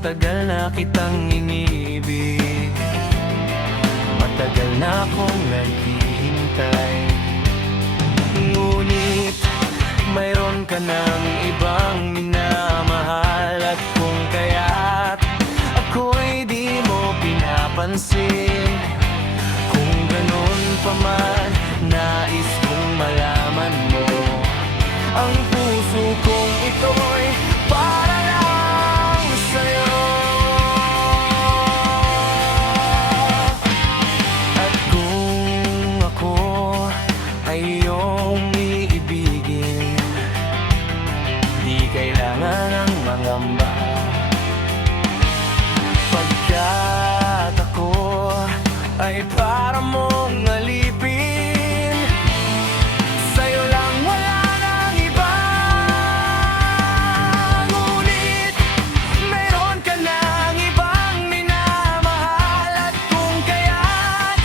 matagal na kitang inibig. Matagal na akong naghihintay, ngunit mayroon ka ng ibang minamahal. At kung kaya't ako'y di mo pinapansin, kung ganun pa man, nais kong malaman mo, ang puso kong ito'y para lang sa'yo. At kung ako ay iyong iibigin, di kailangan ng mangamba, pagkat ako ay para mong alipin. Sa'yo lang, wala nang iba. Ngunit meron ka ng ibang minamahal. At kung kaya't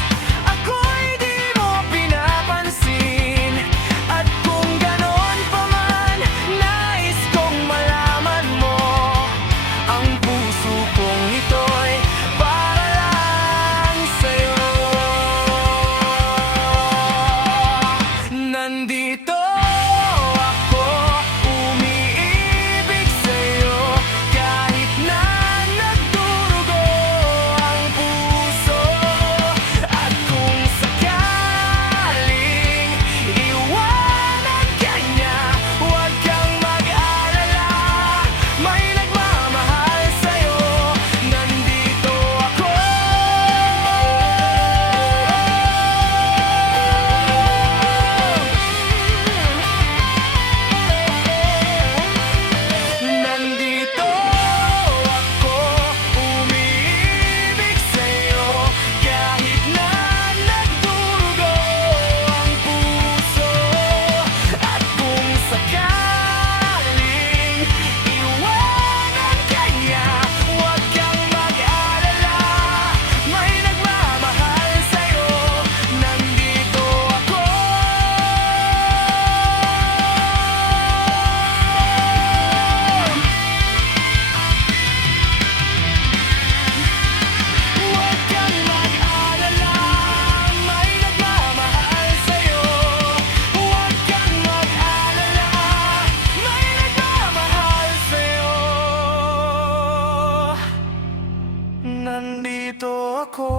ako'y di mo pinapansin, at kung ganon pa man, nais kong malaman mo, ang puso kong ito'y para lang sa'yo. Nandito ako, umiibig sa'yo, kahit na nagdurugo ang puso. At kung sakaling iwanan ka niya, huwag kang mag-alala, may nagmamahal sa'yo. Nandito ako. Nandito ako, umiibig sa'yo, kahit na nagdurugo ang puso. At kung sakaling iwanan ka niya, huwag kang mag-alala, may nagmamahal sa'yo. Nandito ako. Huwag kang mag-alala, may nagmamahal sa'yo. Huwag kang mag-alala, may nagmamahal sa'yo. Nandito ako.